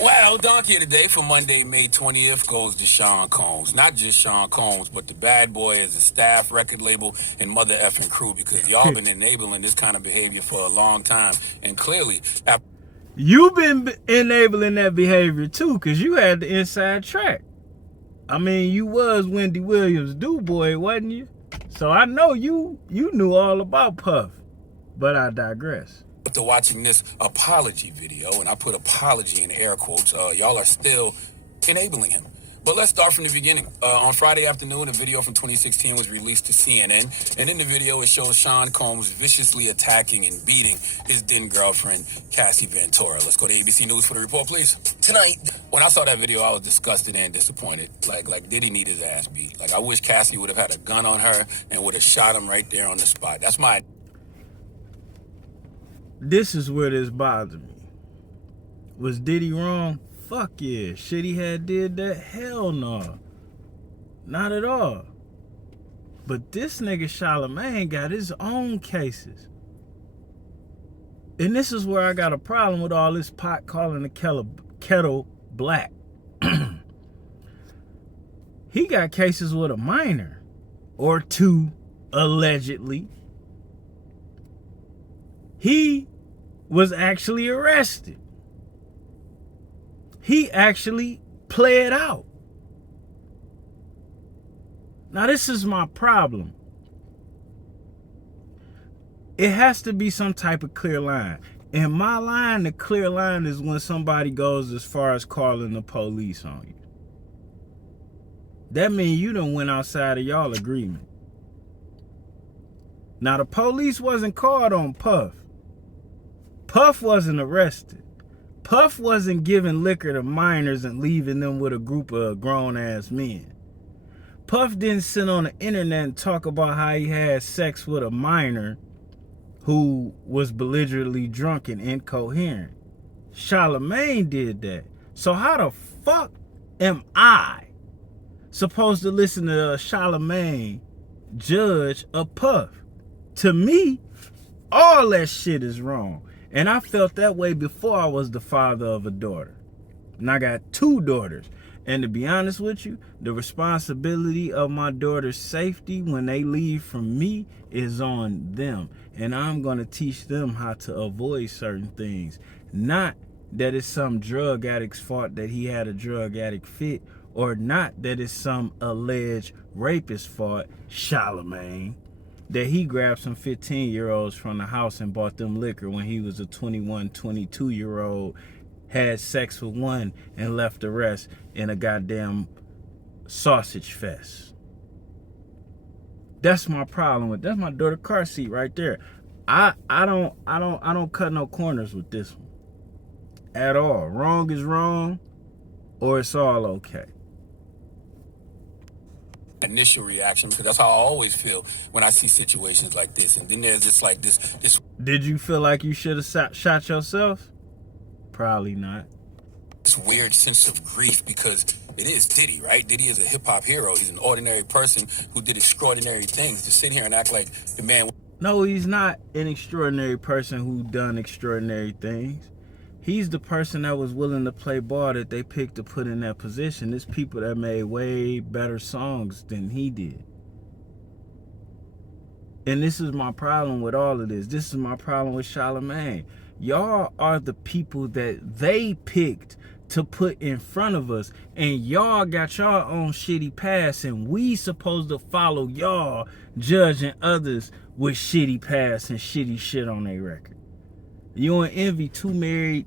Well, Donkey of the Day for Monday, May 20th goes to Sean Combs. Not just Sean Combs, but the Bad Boy as a staff, record label, and mother effing crew, because y'all been enabling this kind of behavior for a long time. And clearly, You've been enabling that behavior too, because you had the inside track. I mean, you was Wendy Williams' do boy, wasn't you? So I know you knew all about Puff. But I digress. after watching this apology video, and I put apology in air quotes, y'all are still enabling him. But let's start from the beginning. On Friday afternoon, a video from 2016 was released to CNN, and in the video, it shows Sean Combs viciously attacking and beating his then girlfriend, Cassie Ventura. Let's go to ABC News for the report, please. Tonight, when I saw that video, I was disgusted and disappointed. Like did he need his ass beat? Like, I wish Cassie would have had a gun on her and would have shot him right there on the spot. That's my... This is where this bothers me. Was Diddy wrong? Fuck yeah. Shit he had did that? Hell no. Not at all. But this nigga Charlemagne got his own cases. And this is where I got a problem with all this pot calling the kettle black. He got cases with a minor or two, allegedly. He was actually arrested. He actually played out. Now, this is my problem. It has to be some type of clear line. In my line, the clear line is when somebody goes as far as calling the police on you. That means you done went outside of y'all agreement. Now, the police wasn't called on Puff. Puff wasn't arrested. Puff wasn't giving liquor to minors and leaving them with a group of grown-ass men. Puff didn't sit on the internet and talk about how he had sex with a minor who was belligerently drunk and incoherent. Charlemagne did that. So how the fuck am I supposed to listen to Charlemagne judge a Puff? To me, all that shit is wrong. And I felt that way before I was the father of a daughter. And I got two daughters. And to be honest with you, the responsibility of my daughter's safety when they leave from me is on them. And I'm going to teach them how to avoid certain things. Not that it's some drug addict's fault that he had a drug addict fit, or not that it's some alleged rapist's fault, Charlemagne, that he grabbed some 15-year-olds from the house and bought them liquor when he was a 21, 22-year-old, had sex with one and left the rest in a goddamn sausage fest. That's my problem with that's my daughter car seat right there. I don't cut no corners with this one at all. Wrong is wrong, or it's all okay. Initial reaction, because that's how I always feel when I see situations like this. And then there's just like this Did you feel like you should have shot yourself? Probably not. This weird sense of grief, because it is Diddy, right? Diddy is a hip-hop hero. He's an ordinary person who did extraordinary things. To sit here and act like the man... No, he's not an extraordinary person who done extraordinary things. He's the person that was willing to play ball that they picked to put in that position. There's people that made way better songs than he did. And this is my problem with all of this. This is my problem with Charlemagne. Y'all are the people that they picked to put in front of us. And y'all got y'all own shitty past. And we supposed to follow y'all judging others with shitty past and shitty shit on their record. You and envy two married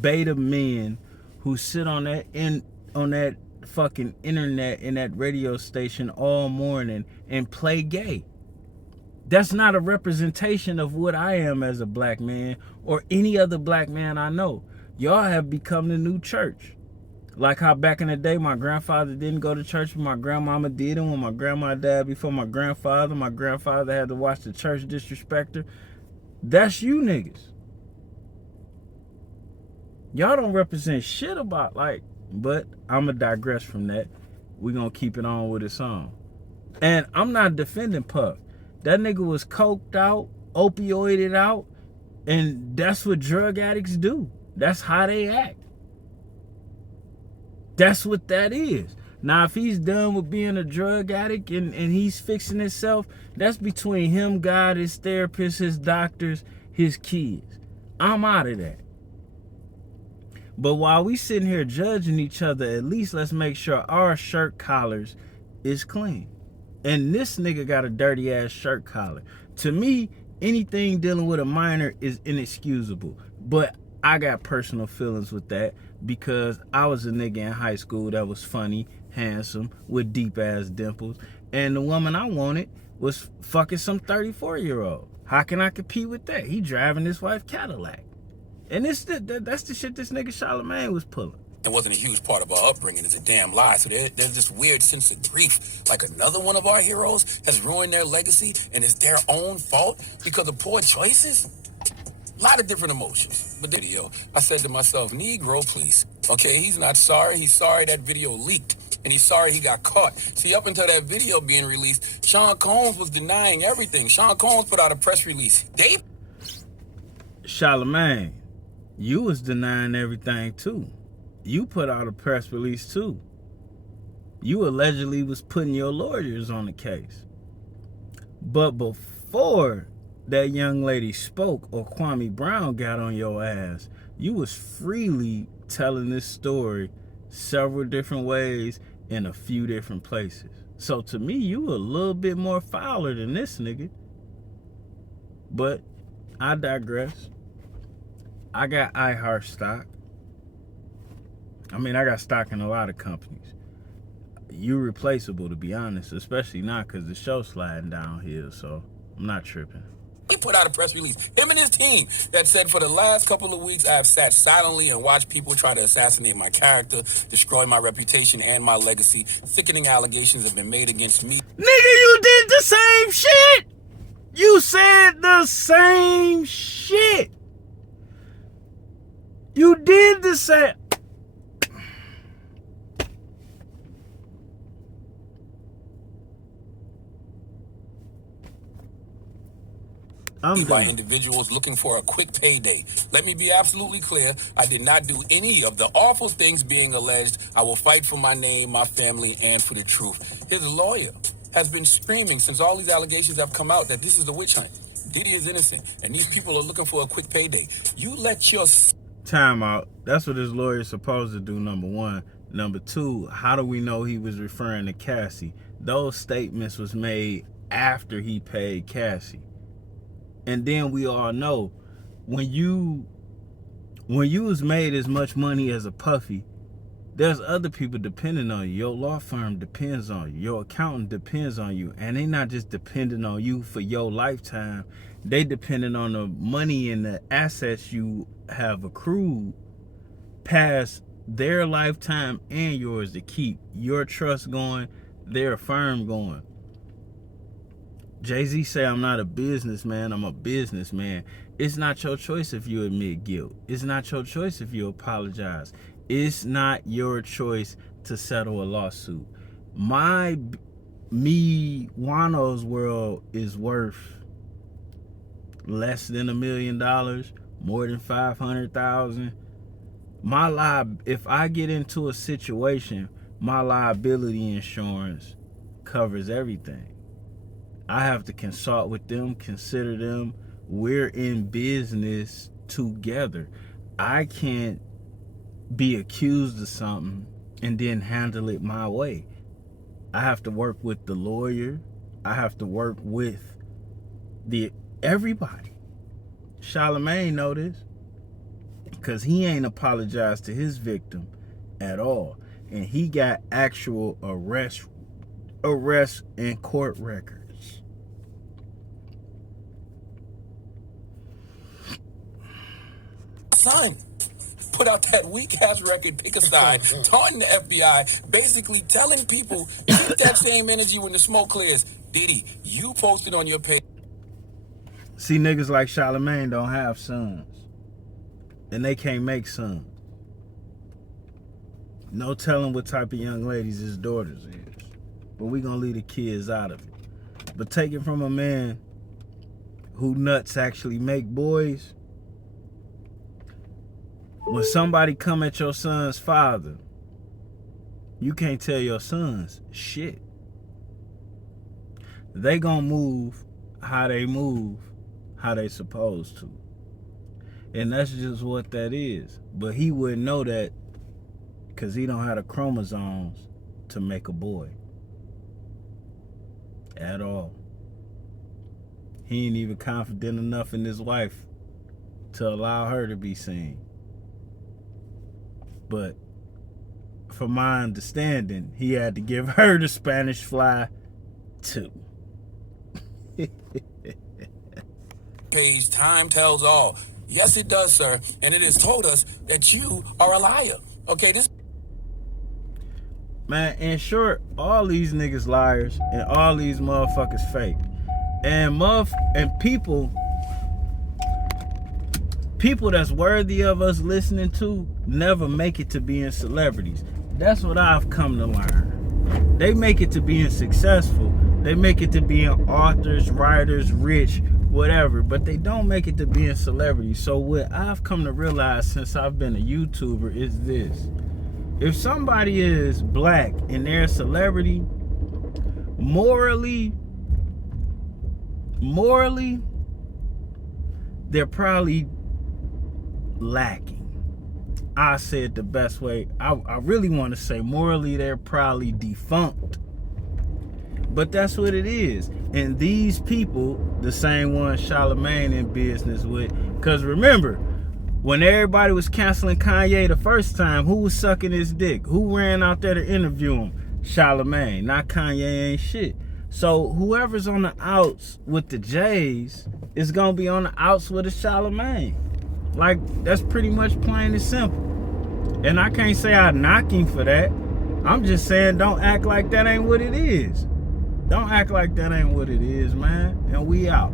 beta men who sit on that fucking internet in that radio station all morning and play gay. That's not a representation of what I am as a black man or any other black man I know. Y'all have become the new church. Like how back in the day, my grandfather didn't go to church, but my grandmama did. And when my grandma died before my grandfather had to watch the church disrespect her. That's you niggas. Y'all don't represent shit about but I'ma digress from that. We're gonna keep it on with the song. And I'm not defending Puff. That nigga was coked out, opioided out, and that's what drug addicts do. That's how they act. That's what that is. Now, if he's done with being a drug addict and he's fixing himself, that's between him, God, his therapist, his doctors, his kids. I'm out of that. But while we sitting here judging each other, at least let's make sure our shirt collars is clean. And this nigga got a dirty ass shirt collar. To me, anything dealing with a minor is inexcusable. But I got personal feelings with that because I was a nigga in high school that was funny, handsome, with deep ass dimples. And the woman I wanted was fucking some 34-year-old. How can I compete with that? He driving his wife Cadillac. And that's the shit this nigga Charlemagne was pulling. It wasn't a huge part of our upbringing. It's a damn lie. So there's this weird sense of grief. Like another one of our heroes has ruined their legacy and it's their own fault because of poor choices. A lot of different emotions. But the video, I said to myself, Negro, please. Okay, he's not sorry. He's sorry that video leaked. And he's sorry he got caught. See, up until that video being released, Sean Combs was denying everything. Sean Combs put out a press release. Charlemagne, you was denying everything too. You put out a press release too. You allegedly was putting your lawyers on the case. But before that young lady spoke or Kwame Brown got on your ass, you was freely telling this story several different ways in a few different places. So to me, you a little bit more fouler than this nigga. But I digress. I got iHeart stock. I mean, I got stock in a lot of companies. You replaceable, to be honest, especially now because the show's sliding downhill, so I'm not tripping. He put out a press release, him and his team, that said, for the last couple of weeks, I have sat silently and watched people try to assassinate my character, destroy my reputation and my legacy. Sickening allegations have been made against me. Nigga, you did the same shit! You said the same shit! You did the same... By individuals looking for a quick payday. Let me be absolutely clear. I did not do any of the awful things being alleged. I will fight for my name, my family, and for the truth. His lawyer has been screaming since all these allegations have come out that this is a witch hunt. Diddy is innocent, and these people are looking for a quick payday. You let your... Time out. That's what his lawyer's supposed to do, number one. Number two, how do we know he was referring to Cassie? Those statements was made after he paid Cassie. And then we all know when you was made as much money as a Puffy, there's other people depending on you. Your law firm depends on you. Your accountant depends on you. And they not just depending on you for your lifetime. They depending on the money and the assets you have accrued past their lifetime and yours to keep your trust going, their firm going. Jay-Z say, I'm not a businessman, I'm a businessman. It's not your choice if you admit guilt. It's not your choice if you apologize. It's not your choice to settle a lawsuit. Juan-o's world is worth less than $1 million, more than 500,000. If I get into a situation, my liability insurance covers everything. I have to consult with them, consider them. We're in business together. I can't be accused of something and then handle it my way. I have to work with the lawyer. I have to work with everybody. Charlemagne know this because he ain't apologized to his victim at all. And he got actual arrest and court records. Son put out that weak ass record, Pick a Side, taunting the FBI, basically telling people, keep that same energy when the smoke clears. Diddy, you posted on your page. See, niggas like Charlemagne don't have sons. And they can't make sons. No telling what type of young ladies his daughters is. But we gonna leave the kids out of it. But take it from a man who nuts actually make boys. When somebody come at your son's father You can't tell your sons shit. They gonna move how they supposed to. And that's just what that is. But he wouldn't know that because he don't have the chromosomes to make a boy. At all. He ain't even confident enough in his wife to allow her to be seen. But from my understanding, he had to give her the Spanish fly too. Page, time tells all. Yes, it does, sir. And it has told us that you are a liar. Okay, this... Man, in short, all these niggas liars and all these motherfuckers fake. And people that's worthy of us listening to never make it to being celebrities. That's what I've come to learn. They make it to being successful. They make it to being authors, writers, rich, whatever, but they don't make it to being celebrities. So what I've come to realize since I've been a YouTuber is this. If somebody is black and they're a celebrity, morally, they're probably lacking. I said the best way. I really want to say morally they're probably defunct. But that's what it is. And these people, the same ones Charlemagne in business with, because remember, when everybody was canceling Kanye the first time, who was sucking his dick? Who ran out there to interview him? Charlemagne. Not Kanye ain't shit. So whoever's on the outs with the J's is going to be on the outs with a Charlemagne. Like, that's pretty much plain and simple. And I can't say I knock him for that. I'm just saying don't act like that ain't what it is. Don't act like that ain't what it is, man. And we out.